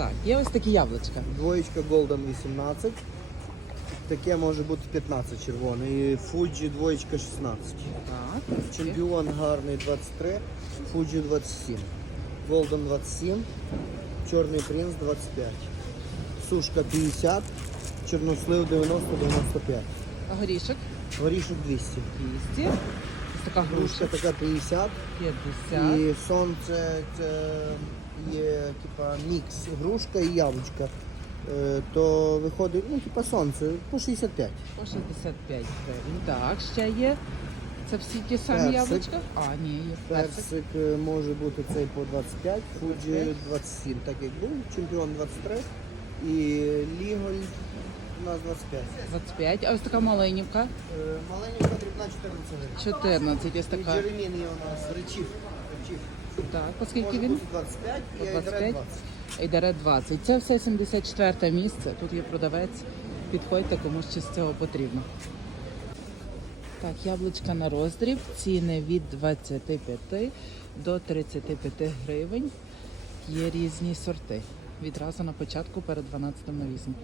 Так, є ось такі яблучка. Двоєчка Golden 18. Таке може бути 15 червоний. І Fuji двоєчка 16. Так. Чемпіон гарний 23, Fuji 27. Golden 27, Чорний принц 25. Сушка 50, чорнослив 90-95. А горішок Горішок 200. 200. Ось така Грушка грушка така 50. 50. І сонце це є типа мікс грушка і яблучка. Е, То виходить, ну, типа сонце, по 65. По 65 гривень. Так, ще є. Це всі ті самі Персик. яблучка? А, ні, є персик. Персик е, може бути цей по 25, Fuji 25. 27, так як був, чемпіон 23 і Ліголь у нас 25. 25. А ось така маленька. Е, Маленька дрібна 14 гривень. 14. Ось І така. Джеремін є у нас речів. речів. Так, оскільки Може він? бути 25 і Айдерет 25. 20. Айдаре 20. Це все 74 місце. Тут є продавець. Підходьте, кому ще з цього потрібно. Так, яблучка на роздріб. Ціни від 25 до 35 гривень. Є різні сорти. Відразу на початку перед 12 навісом.